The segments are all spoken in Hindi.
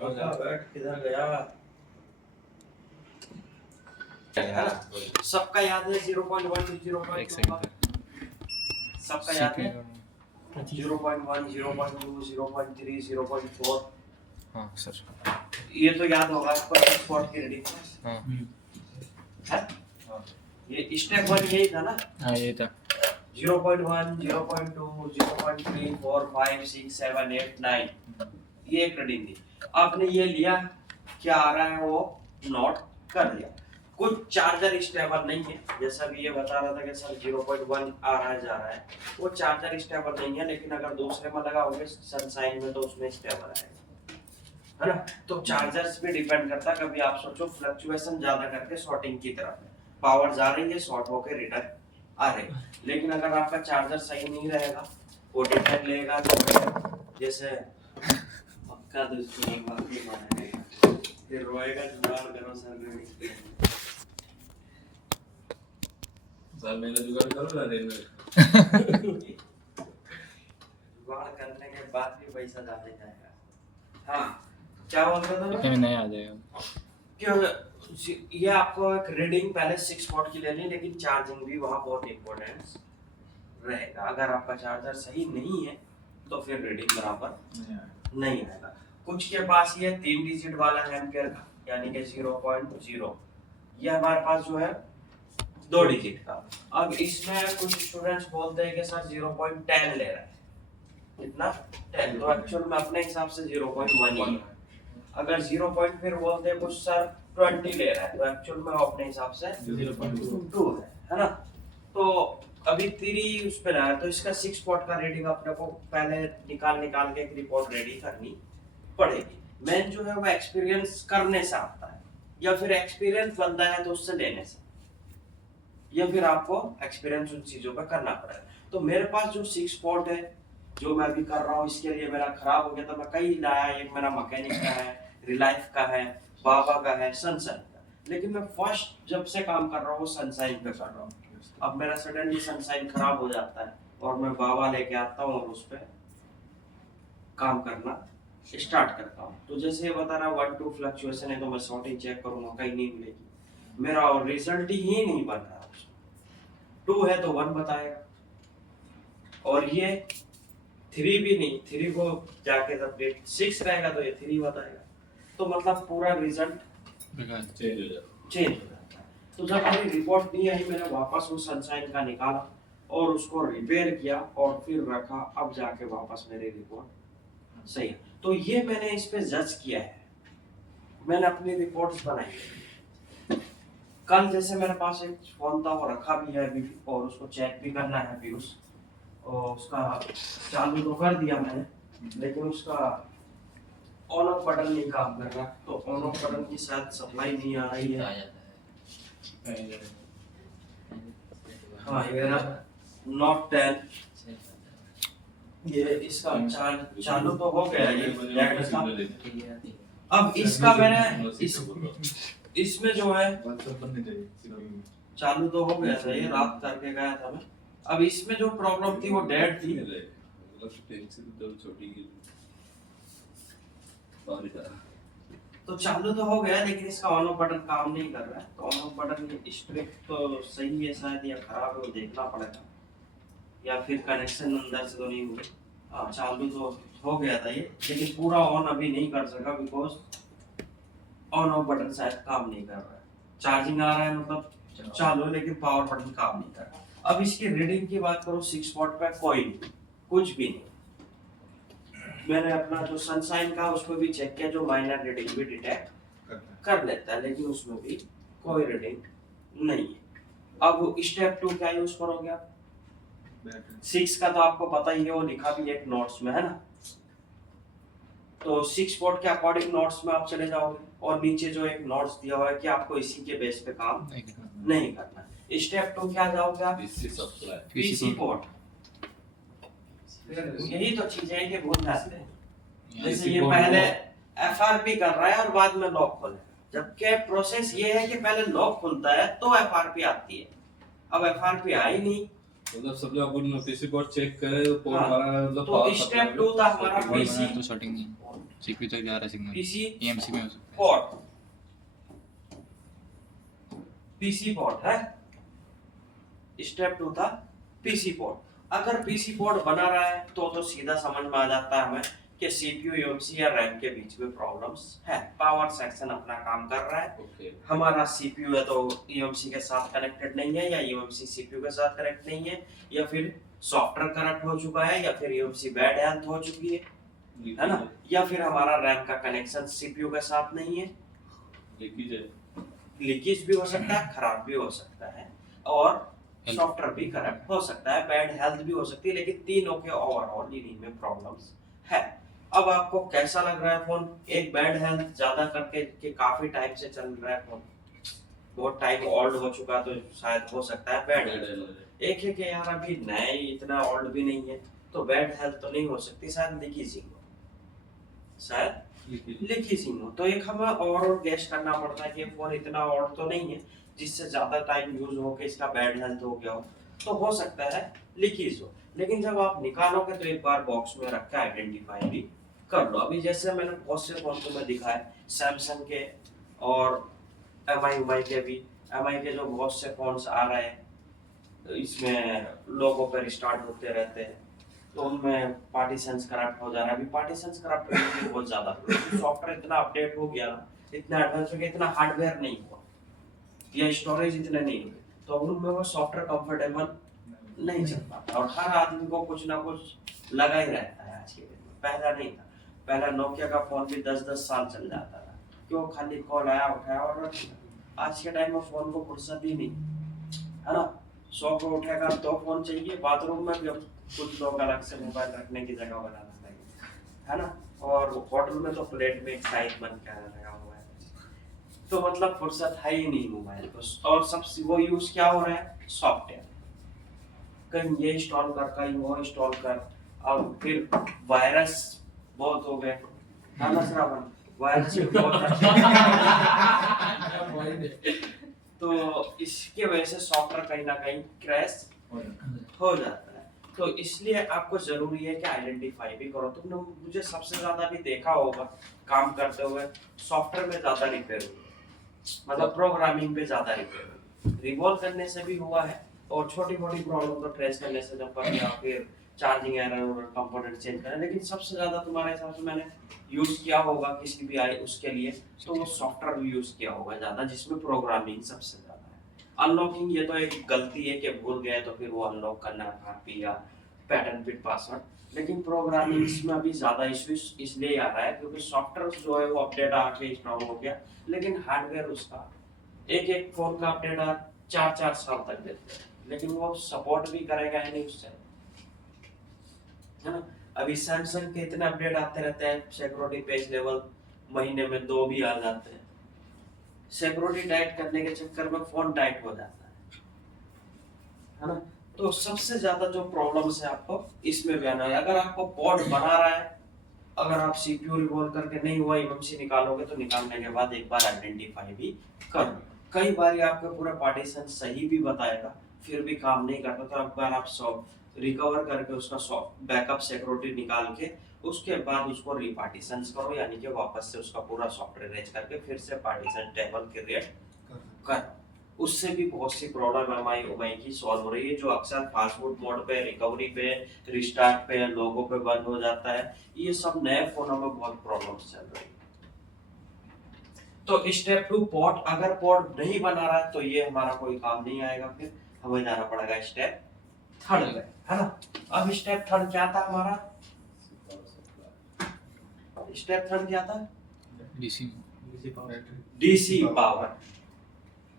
बैठ किधर गया है ना? सबका याद है 0.1 0.2 सबका याद है 0.1 0.2 0.3 0.4। हाँ सर। ये तो याद होगा आपको स्पॉट की रीडिंग हाँ है। ये स्टेप 1 यही था ना। हाँ ये था 0.1 0.2 0.3 4 5 6 7 8 9 ये एक रीडिंग थी। आपने ये लिया क्या आ रहा है वो नोट कर लिया। कुछ चार्जर स्टेबल नहीं है जैसा भी ये बता रहा था कि सर 0.1 आ रहा है जा रहा है वो चार्जर स्टेबल नहीं है लेकिन अगर दूसरे में लगाओगे सनशाइन में तो उसमें स्टेबल आएगा है ना। तो चार्जर्स पे डिपेंड करता है। कभी आप सोचो फ्लक्चुएशन ज्यादा करके शॉर्टिंग की तरफ है पावर जा रही है शॉर्ट होकर रिटर्न आ रही है। लेकिन अगर आपका चार्जर सही नहीं रहेगा वो डिपेंड लेगा जैसे पक्का दुश्मन बाकी मानेगा फिर रोएगा जुगाड़ करो सर मेरा जुगाड़ करो ना रेलवे जुगाड़ करने के बाद भी पैसा ज्यादा जाएगा। हाँ क्या बोल रहा था इतने में नहीं आ जाएगा क्यों ये आपको एक रीडिंग पहले 6 वॉट की लेनी है लेकिन चार्जिंग भी वहाँ बहुत इम्पोर्टेंट रहेगा। अगर आपका चार्जर सही नहीं है तो फिर रीडिंग बराबर नहीं आएगा। कुछ के पास ये 3 डिजिट वाला है एम्पियर का यानी कि 0.0 ये हमारे पास जो है 2 डिजिट का। अब इसमें कुछ स्टूडेंट्स बोलते हैं कि सर 0.10 ले रहा है कितना 10 तो एक्चुअल में अपने हिसाब से 0.1 ही है। अगर 0. फिर बोलते हैं कुछ सर 20 ले रहा है तो एक्चुअल में अपने हिसाब से 0.2 है ना। तो अभी 3 उस पे रहा है तो इसका 6 वॉट का रीडिंग अपने को पहले निकाल के एक रिपोर्ट रेडी करनी पड़ेगी। मेन जो है वो एक्सपीरियंस करने से आता है या फिर एक्सपीरियंस बनता है तो उससे लेने से या फिर आपको एक्सपीरियंस उन चीजों पर करना पड़ेगा। तो मेरे पास जो 6 वॉट है जो मैं अभी कर रहा हूँ इसके लिए मेरा खराब हो गया तो मैं कई लाया। एक मेरा मैकेनिक का है रिलाइफ का है बाबा का है सनशाइन का लेकिन मैं फर्स्ट जब से काम कर रहा हूँ सनशाइन पे कर रहा हूँ। अब मेरा सडनली सनशाइन खराब हो जाता है और मैं बाबा लेके आता हूँ और उस पर काम करना स्टार्ट करता हूँ। तो जैसे ये बता रहा 1-2 फ्लक्चुएशन है तो मैं शॉर्टिंग चेक करूंगा कहीं नहीं मिलेगी मेरा और रिजल्ट ही नहीं बन रहा। 2 है तो 1 बताएगा और ये 3 भी नहीं 3 को जाके जब 6 रहेगा तो ये 3 बताएगा। तो मतलब पूरा रिजल्ट चेंज हो जाता है। तो जब मेरी रिपोर्ट नहीं आई मैंने वापस वो सनशाइन का निकाला और उसको रिपेयर किया और फिर रखा अब जाके वापस मेरी रिपोर्ट सही है। तो ये मैंने इस पे जज किया है मैंने अपनी रिपोर्ट्स बनाई। कल जैसे मेरे पास एक फोन था वो रखा भी है अभी और उसको चेक भी करना है अभी और उसका चालू तो कर दिया मैंने लेकिन उसका ऑन ऑफ बटन नहीं काम कर रहा। तो ऑन ऑफ बटन की शायद सप्लाई नहीं आ रही है। हाँ ये नॉट 10 ये इसका चालू तो हो गया ये। अब इसका मैंने इसमें जो है चालू तो हो गया था ये रात करके गया था मैं। अब इसमें जो प्रॉब्लम थी वो डेड थी तो चालू तो हो गया लेकिन इसका ऑन ऑफ बटन काम नहीं कर रहा है। तो ऑन ऑफ बटन स्ट्रिक्ट तो सही है शायद या खराब है वो देखना पड़ेगा या फिर कनेक्शन अंदर से तो नहीं हुआ। हाँ चालू तो हो गया था ये लेकिन पूरा ऑन अभी नहीं कर सका बिकॉज ऑन ऑफ बटन शायद काम नहीं कर रहा है। चार्जिंग आ रहा है मतलब चालू है लेकिन पावर बटन काम नहीं कर रहा। अब इसकी रीडिंग की बात करो 6 वॉट पे कोई नहीं कुछ भी नहीं। मैंने अपना जो सनशाइन का उस पर भी चेक किया जो माइनर रीडिंग भी डिटेक्ट कर लेता है लेकिन उसमें भी कोई रीडिंग नहीं है। अब स्टेप 2 क्या यूज करोगे आप 6 का तो आपको पता ही है वो लिखा भी एक नोट्स में है ना। तो 6 वॉट के अकॉर्डिंग नोट्स में आप चले जाओगे और नीचे जो एक नोट्स दिया हुआ है कि आपको इसी के बेस पे काम नहीं करना। स्टेप 2 क्या जाओगे आप पीसी पोर्ट। यही तो चीजें हैं कि भूल जाते हैं। जैसे ये पहले एफआरपी कर रहा है और बाद में लॉक खोले जबकि प्रोसेस ये है कि पहले लॉक खुलता है तो एफआरपी आती है। अब एफआरपी आई नहीं मतलब सब लोग अपन पीसी पोर्ट चेक करे तो पोर्ट हाँ, वाला मतलब तो power स्टेप supply 2 था हमारा में- वही PC बना तो सेटिंग नहीं सीपीयू तक जा रहा है सिग्नल PC ईएमसी में हो सकता है पोर्ट, पीसी पोर्ट है। स्टेप 2 था पीसी पोर्ट। अगर पीसी पोर्ट बना रहा है तो सीधा समझ में आ जाता है हमें कि सीपीयू यूएमसी या रैम के बीच में प्रॉब्लम्स है। पावर सेक्शन अपना काम कर रहा है, ओके हमारा सीपीयू है तो यूएमसी के साथ कनेक्टेड नहीं है, या यूएमसी सीपीयू के साथ कनेक्ट नहीं है, या फिर सॉफ्टवेयर करप्ट हो चुका है, या फिर यूएमसी बैड हेल्थ हो चुकी है ना, या फिर हमारा रैम का कनेक्शन सीपीयू के साथ नहीं है। लीकेज है लीकेज भी हो सकता है, खराब भी हो सकता है, और सॉफ्टवेयर भी करप्ट हो सकता है, बैड हेल्थ भी हो सकती है, लेकिन तीनों के ओवरऑल इनमें प्रॉब्लम्स है। अब आपको कैसा लग रहा है फोन? एक बैड हेल्थ ज्यादा करके कि काफी टाइम से चल रहा है फोन, बहुत टाइम ओल्ड हो चुका तो शायद हो सकता है बैड हेल्थ। एक है कि यार अभी नए इतना ओल्ड भी नहीं है तो बैड हेल्थ तो नहीं हो सकती, शायद लीकेजिंग हो, शायद लीकेजिंग हो। तो एक हमें ओवरऑल गेस करना पड़ता है कि फोन इतना ओल्ड तो नहीं है जिससे ज्यादा टाइम यूज हो के इसका बैड हेल्थ हो गया हो, तो हो सकता है लीकेज हो। लेकिन जब आप निकालोगे तो एक बार बॉक्स में रख के आइडेंटिफाई भी कर लो। अभी जैसे मैंने बहुत से फोन को मैं दिखाए, सैमसंग के और एमआई के भी, एमआई के जो बहुत से फोन्स आ रहे हैं इसमें लोगों पर स्टार्ट होते रहते हैं, तो उनमें पार्टीशंस करप्ट हो जा रहा है। अभी पार्टीशंस करप्ट होने की बहुत ज्यादा सॉफ्टवेयर इतना अपडेट हो गया ना, इतना एडवांस हो गया, इतना हार्डवेयर नहीं हुआ या स्टोरेज इतने नहीं हुए, तो उनमें वो सॉफ्टवेयर कंफर्टेबल नहीं चल पाता, और हर आदमी को कुछ ना कुछ लगा ही रहता है आज के दिन में। पहला नहीं था, पहला नोकिया का फोन भी 10-10 साल चल जाता था, क्यों? खाली कॉल आया उठाया और रख दिया। आज के टाइम में फोन को फुर्सत ही नहीं है ना, 100 को उठेगा तो फोन चाहिए, बाथरूम में भी अब कुछ लोग अलग से मोबाइल रखने की जगह बनाना लगे, है ना, और होटल में तो प्लेट में एक साइज बन के लगा हुआ है, तो मतलब फुर्सत है ही नहीं मोबाइल को। और सबसे वो यूज क्या हो रहा है? सॉफ्टवेयर, कहीं ये इंस्टॉल कर, कहीं वो इंस्टॉल कर, और फिर वायरस बहुत हो गए, है ना श्रावण? वायरस भी बहुत तो इसके वजह से सॉफ्टवेयर कहीं ना कहीं क्रैश हो जाता है। तो इसलिए आपको जरूरी है कि आइडेंटिफाई भी करो। तुमने मुझे सबसे ज्यादा भी देखा होगा काम करते हुए, सॉफ्टवेयर में ज्यादा रिपेयर हुई है, मतलब प्रोग्रामिंग पे ज्यादा रिपेयर हुई, रिवॉल्व करने से भी हुआ है, और छोटी मोटी प्रॉब्लम को ट्रेस करने से जब पर, या फिर चार्जिंग एरर और कंपोनेंट चेंज करना। लेकिन सबसे ज्यादा तुम्हारे हिसाब से मैंने यूज किया होगा किसी भी आई उसके लिए, तो वो सॉफ्टवेयर यूज किया होगा ज्यादा, जिसमें प्रोग्रामिंग सबसे ज्यादा है। अनलॉकिंग ये तो एक गलती है कि भूल गए तो फिर वो अनलॉक करना है या पैटर्न बिट पासवर्ड, लेकिन प्रोग्रामिंग में अभी ज्यादा इश्यूज इसलिए आ रहा है क्योंकि सॉफ्टवेयर जो है वो अपडेट आके इंस्टॉल हो गया, लेकिन हार्डवेयर उसका एक एक फोन का अपडेट आ 4-4 साल तक देते हैं, लेकिन वो सपोर्ट भी करेगा या नहीं उससे, है ना। अभी सैमसंग के इतने अपडेट आते रहते हैं, सिक्योरिटी पेज लेवल महीने में 2 भी आ जाते हैं। सिक्योरिटी टाइट करने के चक्कर में फोन टाइट हो जाता है ना। तो सबसे ज्यादा जो प्रॉब्लम्स है आपको इसमें भी आना है। अगर आपको पोर्ट बना रहा है, अगर आप सीपीयू रिवॉल्व करके नहीं हुआ ईएमसी निकालोगे तो निकालने के बाद एक बार आइडेंटिफाई भी कर लो। कई बार आपके पूरा पार्टीशन सही भी बताएगा, फिर भी काम नहीं करता, तो एक बार आप रिकवर करके उसका बैकअप सिक्योरिटी निकाल के उसके बाद उसको रिपार्टीशन करो, यानी कि वापस से उसका पूरा सॉफ्टवेयर रेज करके फिर से पार्टीशन टेबल क्रिएट कर। उससे भी बहुत सी प्रॉब्लम एमआई की सॉल्व हो रही है, जो अक्सर फास्टफूड मोड पे, रिकवरी पे, रिस्टार्ट पे, लोगों पे बंद हो जाता है। ये सब नए फोनों में बहुत प्रॉब्लम्स चल रही है। तो स्टेप 2 पोर्ट, अगर पोर्ट नहीं बना रहा है तो ये हमारा कोई काम नहीं आएगा, फिर हमें जाना पड़ेगा स्टेप 3 पे, है ना। अब स्टेप 3 क्या था हमारा? स्टेप 3 क्या था? DC power.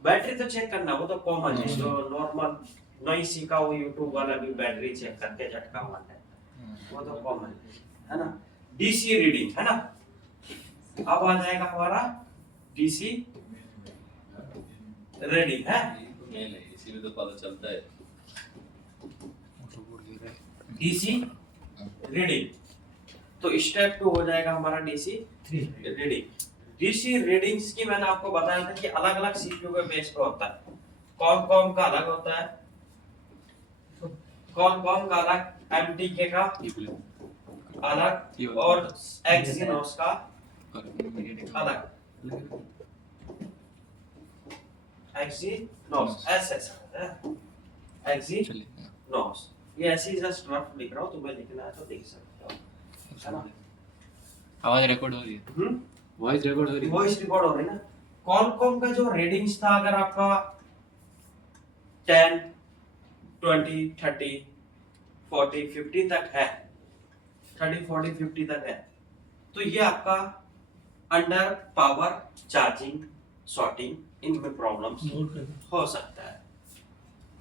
बैटरी तो चेक करना, वो तो कॉमन है, जो नॉर्मल नहीं सीखा वो यूट्यूब वाला भी बैटरी चेक करके झटका मारता है, वो तो कॉमन है ना। डीसी रीडिंग, है ना। अब आ जाएगा हमारा डीसी रीडिंग, है इसी में तो पता चलता है डीसी रीडिंग। तो स्टेप 2 हो जाएगा हमारा डीसी रीडिंग। डीसी रीडिंग्स की मैंने आपको बताया था कि अलग अलग सीपीयू के बेस पे होता है, कॉम का अलग होता है, कौन कौन का अलग, एमटीके का अलग और एक्सिनोस का अलग। एक्सिनोस एक्सिनोस, ये ऐसी जस्ट रफ लिख रहा हूँ, तुम्हें लिखना है तो लिख सकते हो, है ना। आवाज रिकॉर्ड हो रही है, वॉइस रिकॉर्ड हो रही है, वॉइस रिकॉर्ड हो रही है ना। कॉलकॉम का जो रीडिंग्स था, अगर आपका 10 20 30 40 50 तक है, 30 40 50 तक है, तो ये आपका अंडर पावर चार्जिंग सॉर्टिंग, इनमें प्रॉब्लम्स हो सकता है।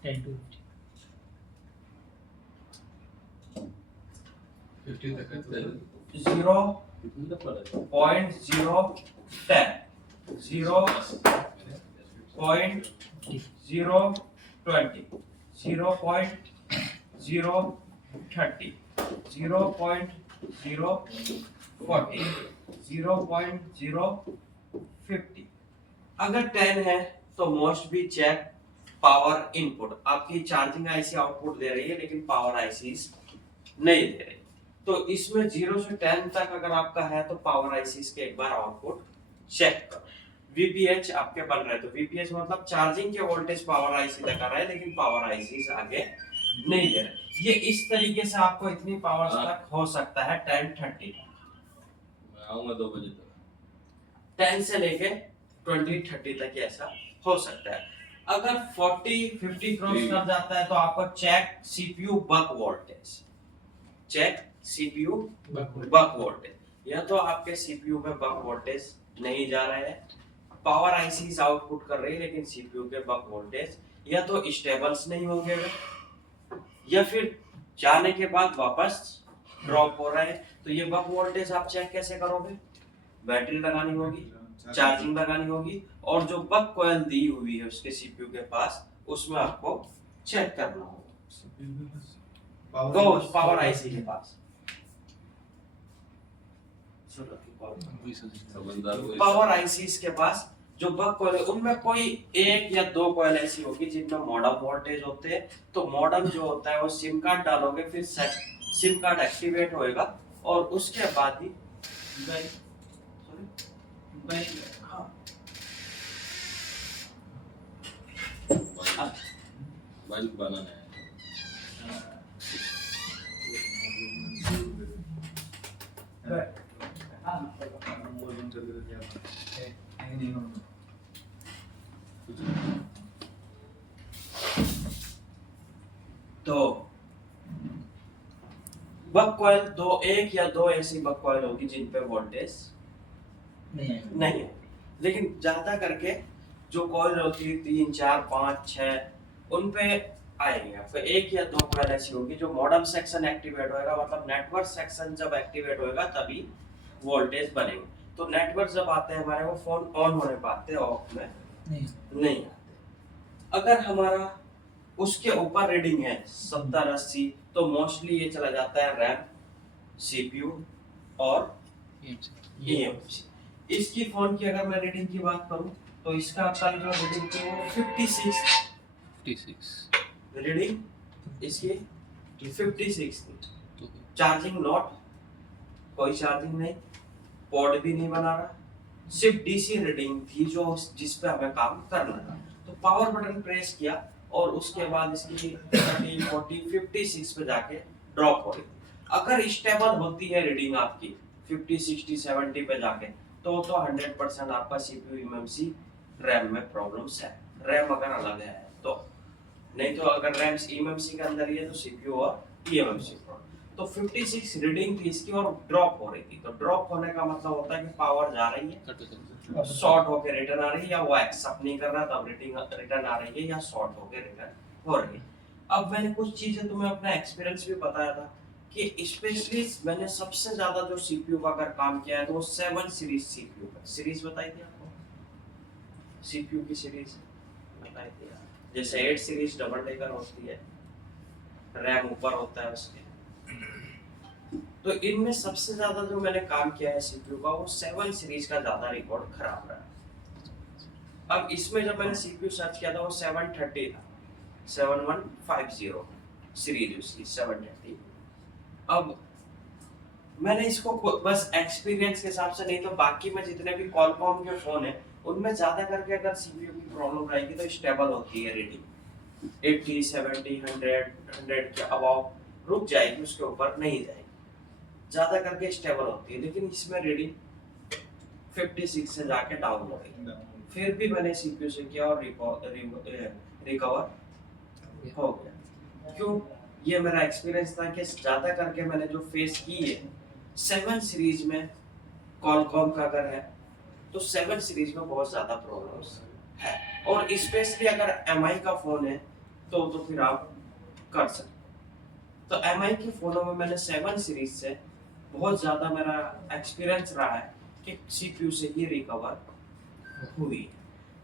10 to 50 तक है तो 0.010 0.020 0.030 0.040 0.050। अगर 10 है तो most be check power input, आपकी चार्जिंग आईसी आउटपुट दे रही है लेकिन पावर आईसी नहीं दे रही, तो इसमें 0 से 10 तक अगर आपका है तो पावर आईसी के एक बार आउटपुट चेक करो। वीपीएच आपके बन रहे हैं, तो वीपीएच मतलब चार्जिंग के वोल्टेज पावर आईसी तक आ रहा है लेकिन पावर आईसी आगे नहीं दे रहे। ये इस तरीके से आपको इतनी पावर तक हो सकता है 10 30 तक। मैं आऊंगा 2 बजे तक। 10 से लेके 20 30 तक ऐसा हो सकता है। अगर 40 50 क्रॉस कर जाता है तो आपको चेक सीपीयू बक वोल्टेज, चेक सीपीयू बक वोल्टेज, या तो आपके सीपीयू में बक वोल्टेज नहीं जा रहा है, पावर आईसी आउटपुट कर रही है लेकिन सीपीयू के बक वोल्टेज या तो स्टेबल्स नहीं होंगे या फिर जाने के बाद वापस ड्रॉप हो रहा है। तो ये बक वोल्टेज आप चेक कैसे करोगे? बैटरी लगानी होगी, चार्जिंग लगानी होगी, और जो बक कॉइल दी हुई है उसके सीपीयू के पास उसमें आपको चेक करना होगा, तो पावर आईसी के पास समझदार को पावर आईसीज के पास जो बक कॉइल है उनमें कोई एक या दो कॉइल ऐसी होगी जिनमें मॉडम वोल्टेज होते हैं। तो मॉडम जो होता है वो सिम कार्ड डालोगे, फिर सिम कार्ड एक्टिवेट होएगा और उसके बाद ही बल्ब बनाना है। तो बक कॉइल दो, एक या दो ऐसी बक कॉइल होगी जिन पे वोल्टेज नहीं होगी, लेकिन ज्यादा करके जो कॉइल होती है 3 4 5 6 उन पे आएंगे। आपको एक या दो कॉइल ऐसी होगी जो मॉडम सेक्शन एक्टिवेट होएगा, मतलब नेटवर्क सेक्शन जब एक्टिवेट होएगा तभी वोल्टेज बनेंगे। तो नेटवर्क जब आते हैं हमारे, वो फोन ऑन होने पाते हैं, ऑफ में नहीं आते। अगर हमारा उसके ऊपर रीडिंग है 70 80 तो मोस्टली ये चला जाता है रैम, सीपीयू और ईएमसी। इसकी फोन की अगर मैं रीडिंग की बात करूं तो इसका कल जो रीडिंग थी वो 56 रीडिंग इसकी 56 थी। चार्जिंग नॉट, कोई चार्जिंग नहीं, पोर्ट भी नहीं बना रहा, सिर्फ डीसी रीडिंग थी जो जिस पे हमें काम करना था। तो पावर बटन प्रेस किया और उसके बाद इसकी 30 40 56 पे जाके ड्रॉप हो रही थी। अगर स्टेबल होती है रीडिंग आपकी 50 60 70 पे जाके तो 100% आपका सीपीयू एमएमसी रैम में प्रॉब्लम्स है। रैम अगर अलग है तो, नहीं तो अगर रैम एमएमसी के अंदर ही है तो सीपीयू और ईएमएमसी प्रॉब्लम। तो 56 रीडिंग थी इसकी और ड्रॉप हो रही थी। तो ड्रॉप होने का मतलब होता है कि पावर जा रही है, शॉर्ट होके रिटर्न आ रही है, या वो एक्सेप्ट नहीं कर रहा तब रीडिंग रिटर्न आ रही है, या शॉर्ट होके रिटर्न हो रही है। अब मैंने कुछ चीजें तुम्हें अपना एक्सपीरियंस भी बताया था कि स्पेशली मैंने सबसे ज्यादा जो सीपीयू का अगर काम किया है तो वो 7 सीरीज सीपीयू का। सीरीज बताई थी आपको, सीपीयू की सीरीज बताई थी, जैसे 8 सीरीज डबल डेकर होती है, रैम ऊपर होता है उसके। तो इनमें सबसे ज्यादा जो मैंने काम किया है सीपीयू का वो 7 सीरीज का ज्यादा रिकॉर्ड खराब रहा। अब इसमें जब मैंने सीपीयू सर्च किया था वो 730 था, 7150। सीरीज उसकी 730। अब मैंने इसको बस एक्सपीरियंस के हिसाब से, नहीं तो बाकी में जितने भी कॉलकॉम के फोन है उनमें ज्यादा करके अगर सीपीयू की प्रॉब्लम रहेगी तो स्टेबल होती है रीडिंग 80 70 100 के अबाव रुक जाएगी, उसके ऊपर नहीं जाएगी, ज्यादा करके स्टेबल होती है। लेकिन इसमें रीडिंग 56 से जाके डाउन हो गई। फिर भी मैंने सीपीयू से किया और रिकवर हो गया। क्यों? ये मेरा एक्सपीरियंस था कि ज्यादा करके मैंने जो फेस की है 7 सीरीज में, कॉलकॉम का अगर है तो 7 सीरीज में बहुत ज्यादा प्रॉब्लम्स है, और स्पेशली अगर एमआई का फोन है तो फिर आप कर सकते। तो एमआई के फोनों में मैंने 7 सीरीज से बहुत ज्यादा मेरा एक्सपीरियंस रहा है कि सीपीयू से ही रिकवर हुई।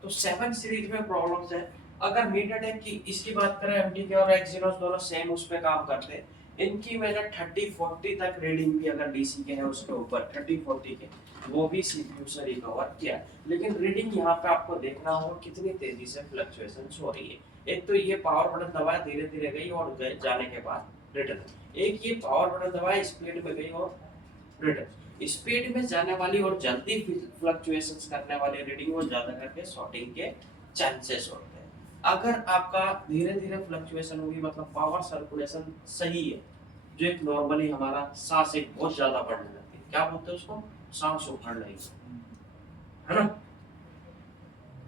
तो 7 सीरीज में प्रॉब्लम्स है। अगर मीडियाटेक की इसकी बात करें, एमटी के और एक्सिनोस दोनों सेम उस पे काम करते हैं। इनकी मैंने 30-40 तक रीडिंग भी अगर डीसी के है उसके ऊपर 30-40 के, वो भी सीपीयू से रिकवर किया। लेकिन रीडिंग यहाँ पे आपको देखना होगा कितनी तेजी से फ्लक्चुएशंस हो रही है। एक तो ये पावर बटन दबाया धीरे धीरे गई और गए जाने के बाद रिटर्न, एक ये पावर बटन दबाया स्पीड में गई और रिटर्न। स्पीड में जाने वाली और जल्दी फ्लक्चुएशंस करने वाली रीडिंग वो ज्यादा करके शॉर्टिंग के चांसेस होते हैं। अगर आपका धीरे धीरे फ्लक्चुएशन होगी, मतलब पावर सर्कुलेशन सही है, जो एक नॉर्मली हमारा सांस एक बहुत ज्यादा बढ़ने लगती है, क्या बोलते हैं उसको, सांस उखड़ रही है ना,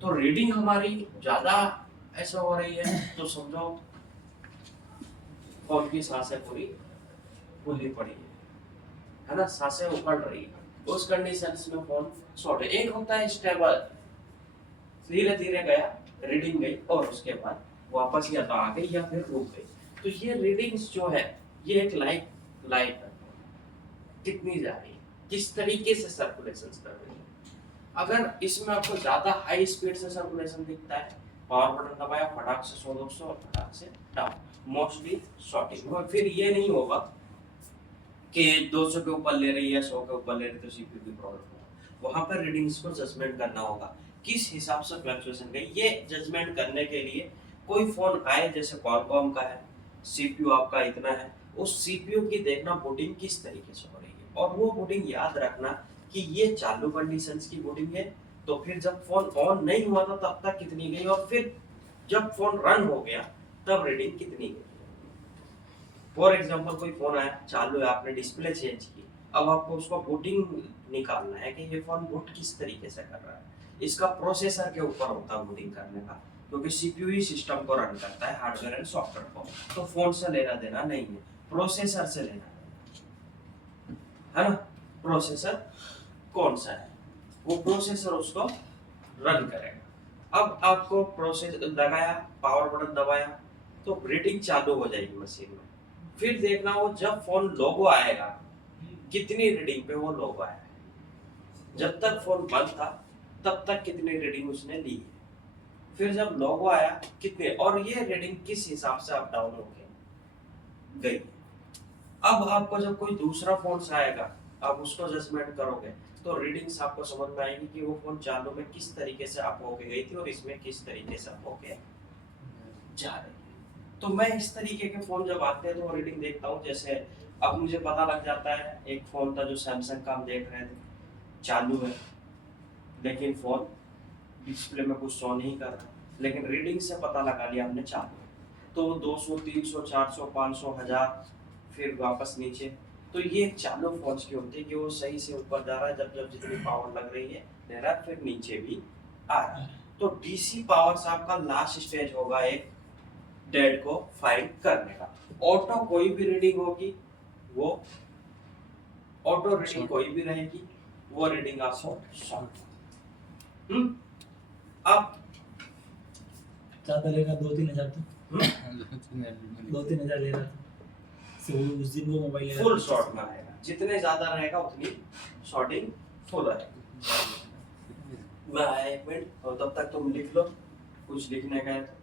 तो रीडिंग हमारी ज्यादा ऐसा हो रही है तो समझो फोन की सांसें पूरी फूली पड़ी है ना, सांसें उखड़ रही है, उस कंडीशंस में फोन शॉर्ट है। एक होता है स्टेबल, धीरे धीरे गया, रीडिंग गई और उसके बाद वापस या तो आ गई या फिर रुक गई। तो ये रीडिंग्स जो है ये एक लाइट कितनी जा रही है, किस तरीके से सर्कुलेशन कर रही है। अगर इसमें आपको ज्यादा हाई स्पीड से सर्कुलेशन दिखता है, पावर बटन दबाया फटाक से 100-200 और फटाक से डाउन, मोस्टली शॉर्टिंग। और फिर ये नहीं होगा कि 200 के ऊपर ले रही है 100 के ऊपर ले रही तो सीपीयू की प्रॉब्लम होगा। वहां पर रीडिंग्स को जजमेंट करना होगा किस हिसाब से फ्लक्चुएशन गई। ये जजमेंट करने के लिए कोई फोन आए, जैसे क्वालकॉम का है, सीपीयू आपका इतना है, उस सीपीयू की देखना बूटिंग किस तरीके से हो रही है, और वो बूटिंग याद रखना कि ये चालू कंडीशंस की बूटिंग है, तो फिर जब फोन ऑन नहीं हुआ था तब तक कितनी गई, और फिर जब फोन रन हो गया तब रीडिंग कितनी गई। फॉर एग्जांपल कोई फोन आया, चालू है, आपने डिस्प्ले चेंज की, अब आपको उसका बूटिंग निकालना है कि ये फोन बूट किस तरीके से कर रहा है। इसका प्रोसेसर के ऊपर होता है बूटिंग करने का, क्योंकि सीपीयू ही सिस्टम को रन करता है, हार्डवेयर एंड सॉफ्टवेयर को, तो फोन से लेना देना नहीं है, प्रोसेसर से लेना है ना। प्रोसेसर कौन सा है, वो प्रोसेसर उसको रन करेगा। अब आपको प्रोसेस लगाया, पावर बटन दबाया तो रीडिंग चालू हो जाएगी मशीन में। फिर देखना वो जब फोन लोगो आएगा कितनी रीडिंग पे वो लोगो आया है, जब तक फोन बंद था तब तक कितनी रीडिंग उसने ली है, फिर जब लोगो आया कितने, और ये रीडिंग किस हिसाब से अप डाउन हो गई। अब आपको जब कोई दूसरा फोन आएगा, आप उसको जजमेंट करोगे तो रीडिंग्स आपको समझ में आएगी कि वो फोन चालू में किस तरीके से अप होके गई थी और इसमें किस तरीके से अप होके जा रही है। तो मैं इस तरीके के फोन जब आते हैं तो रीडिंग देखता हूँ। जैसे अब मुझे पता लग जाता है, एक फोन था जो सैमसंग का हम देख रहे थे, चालू है लेकिन फोन डिस्प्ले में कुछ शो नहीं कर रहा, लेकिन रीडिंग से पता लगा लिया हमने चालू है, तो 200 300 400 500 1000 फिर वापस नीचे। तो ये एक चालू फोन्स की होती है कि वो सही से ऊपर जा रहा है, जब जब जितनी पावर लग रही है ले रहा है, फिर नीचे भी आ रहा है। तो डीसी पावर से आपका लास्ट स्टेज होगा एक डेड को फाइंड करने का। ऑटो कोई भी रीडिंग होगी, वो ऑटो रीडिंग कोई भी रहेगी, वो रीडिंग आपको शॉर्ट। अब ज्यादा ले रहा 2-3 हजार तो 2-3 हजार ले रहा था, तो उस दिन वो मोबाइल ले रहा फुल शॉर्ट में आएगा, जितने ज्यादा रहेगा उतनी शॉर्टिंग फुल आएगी। मैं आया एक मिनट, और तब तक तुम लिख लो कुछ लिखने का है तो।